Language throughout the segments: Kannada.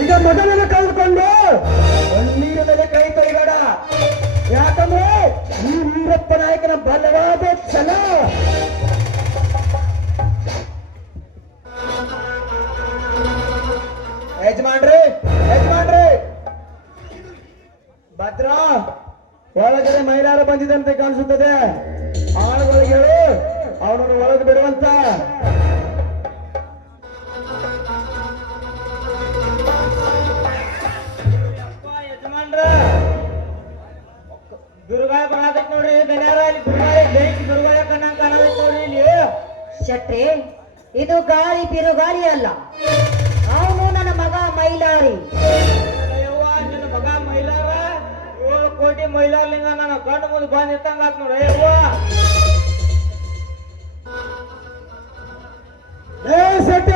ಈಗ ಮಗನನ್ನ ಕಳೆದುಕೊಂಡು ನೀರ ಮೇಲೆ ಕೈ ತೊಯ್ಬೇಡ. ಯಾಕಂದ್ರೆ ಈ ವೀರಪ್ಪ ನಾಯಕನ ಬಲವಾದ ಛಲ ಯಜಮಾನ್ರಿ ಯಜಮಾನ್ರಿ. ಭದ್ರ, ಒಳಗಡೆ ಮಹಿಳಾರು ಬಂದಿದಂತೆ ಕಾಣಿಸುತ್ತದೆ. ಆಳುಗಳಿಗೆ ಹೇಳು, ಅವನನ್ನು ಒಳಗೆ ಬಿಡುವಂತ. ನೋಡ್ರಿ ಬೆನ್ಯಾರ ಅಲ್ಲಿ ಬಿರುಗಾಳ ಬೆಂಕಿ ಬಿರುಗಾಳ ಕಣ್ಣಂಗ್ ಕಾಣತೈತಿ ನೋಡ್ರಿ ಇಲ್ಲಿ. ಶೆಟ್ರೆ ಇದು ಗಾಳಿ ಬಿರುಗಾಳಿ ಅಲ್ಲ. ಅವನು ನನ್ನ ಮಗ ಮೈಲಾರಿ. ಅಯ್ಯವ್ವ ನಿನ್ನ ಮಗ ಮೈಲಾರ? ಏಳು ಕೋಟಿ ಮೈಲಾರ್ಲಿಂಗ ನನ್ನ ಕಣ್ಣು ಮುಂದೆ ಬಂದ್ ಆತ್ ನೋಡ್ರಿ ಅಯ್ಯವ್ವ. ಏ ಸೆಟ್ಟಿ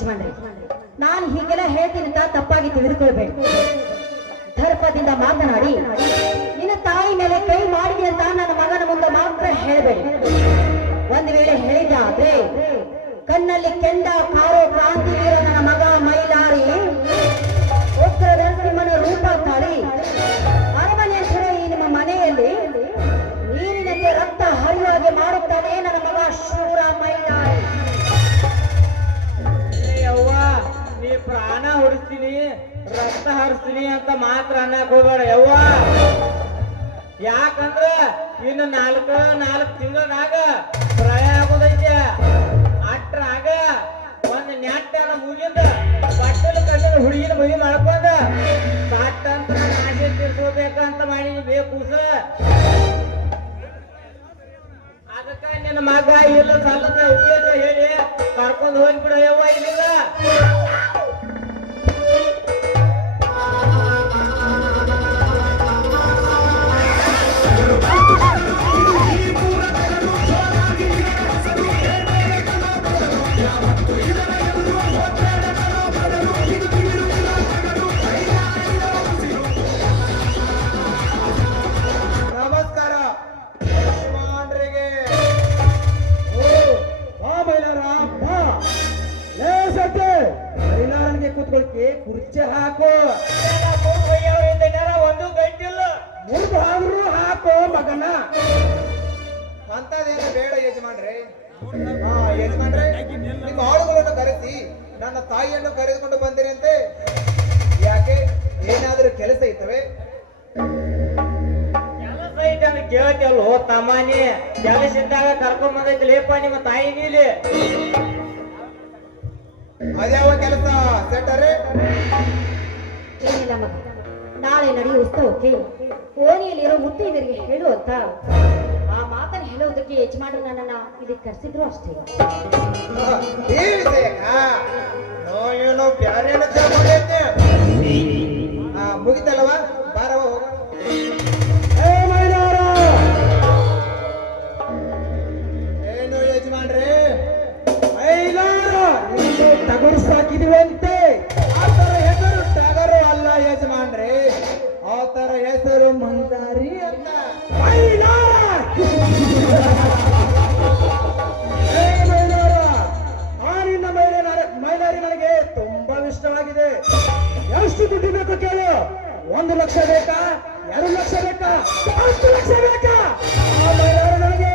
ಯಜಮಾನ್ರಿ ನಾನು ಹೀಗೆಲ್ಲ ಹೇಳ್ತೀನಿ ಅಂತ ತಪ್ಪಾಗಿ ತಿಳಿದುಕೊಳ್ಬೇಕು. ದರ್ಪದಿಂದ ಮಾತನಾಡಿ, ನಿನ್ನ ತಾಯಿ ಮೇಲೆ ಕೈ ಮಾಡಿದೆ ಅಂತ ನನ್ನ ಮಗನ ಮುಂದೆ ಮಾತ್ರ ಹೇಳಬೇಡಿ. ಒಂದು ವೇಳೆ ಹೇಳಿದ್ರೆ ಕಣ್ಣಲ್ಲಿ ಕೆಂಡ, ಕಾರೋ ಕ್ರಾಂತಿ ನನ್ನ ಮಗ ಮೈಲಾರಿ ಅಂತ ಮಾತ್ರ ಅನ್ನಕ್ ಯವ್ವ. ಯಾಕಂದ್ರ ಇನ್ನು ನಾಲ್ಕು ನಾಲ್ಕು ತಿಂಗಳಾಗ ಪ್ರಯ ಆಗೋದೈತೆ. ಅಟ್ರಾಗ ಒಂದ್ ನೆಟ್ಟನ ಮುಗಿದ ಬಟ್ಟಲ ಕಟ್ಟಲು ಹುಡುಗಿನ ಮದುವೆ ಮಾಡ್ಕೊಂಡ ಸಾಟಂತ್ರ ಆಸೆ ತೀರ್ಸ್ಕೋಬೇಕಂತ ಮಾಡಿ ಬೇಕು ಅದಕ್ಕ ನಿನ್ನ ಮಗ ಇಲ್ಲ ಸಲ್ಲದ ಹೇಳಿ ಕರ್ಕೊಂಡು ಹೋಗ್ಬಿಡ ಯವ್ವ ಇಲ್ಲಿಂದ. ನನ್ನ ತಾಯಿಯನ್ನು ಕರೆದುಕೊಂಡು ಬಂದಿರಂತೆ ಯಾಕೆ? ಏನಾದರೂ ಕೆಲಸ ಇತ್ತವೆ? ಕೆಲಸ ಐತೆ ಅಂತ ಹೋ ತಮ್ಮನಿ. ಕೆಲಸ ಇದ್ದಾಗ ಕರ್ಕೊಂಡ್ ಬಂದೈತಿ ಲೇಪ ನಿಮ್ಮ ತಾಯಿ ನೀಲಿ? ಅದ್ಯಾವ ಕೆಲಸ? ಸೆಟ್ಟರೆ? ಏನಿಲ್ಲ ಮಗ ನಾಳೆ ನಡೆಯುವ ಉತ್ಸವಕ್ಕೆ ಓಣಿಯಲ್ಲಿರೋ ಮುತ್ತೈದರಿಗೆ ಹೇಳುವಂತ ಆ ಮಾತನ್ನು ಹೇಳೋದಕ್ಕೆ ಯಜಮಾನರು ನನ್ನನ್ನ ಇಲ್ಲಿ ಕರೆಸಿದ್ರು ಅಷ್ಟೇ. ಈ ಹಾ. ಮುಗಿತಲ್ಲವ? ಬಾರವ ಏನು ಯಜಮಾನ್ರಿ? ಮೈಲಾರ ನಿಂದು ಒಂದು ಲಕ್ಷ ಬೇಕಾ? ಎರಡು ಲಕ್ಷ ಬೇಕಾ? ಹತ್ತು ಲಕ್ಷ ಬೇಕಾ? ನನಗೆ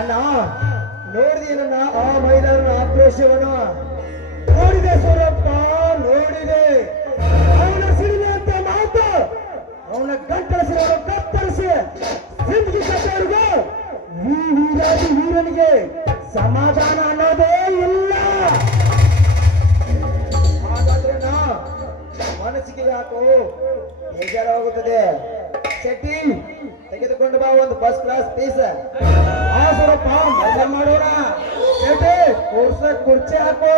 ಅಲ್ಲ ನೋಡಿದೀನ ಆ ಮೈದಾನ ಆಕ್ರೋಶವನ್ನ. ನೋಡಿದೆ ಸೂರಪ್ಪ, ನೋಡಿದೆ. ಅವನ ಸಿಡಿದ ಅಂತ ಮಾತು. ಅವನ ಗಂಟಲಿಸಿ ಅವನ ಕತ್ತರಿಸಿ ಹಿಂದಿ ಕಟ್ಟೋರ್ಗು. ಈ ಹೀರಾಜಿ ಹೀರನಿಗೆ ಸಮಾಧಾನ ಅನ್ನೋದೇ ಇಲ್ಲ. ಹಾಗಾದ್ರೆ ನಾ ಮನಸ್ಸಿಗೆ ಯಾಕೋ ಬೇಜಾರಾಗುತ್ತದೆ. ಸೆಟ್ಟಿಂಗ್. ತೆಗೆದುಕೊಂಡು ಬಾ ಒಂದು ಫಸ್ಟ್ ಕ್ಲಾಸ್ ಪೀಸ್ ಆ ಮಜಾ ಮಾಡೋಣ. ಶೆಟ್ಟಿ ಕುರ್ಸ ಕುರ್ಚಿ ಹಾಕು.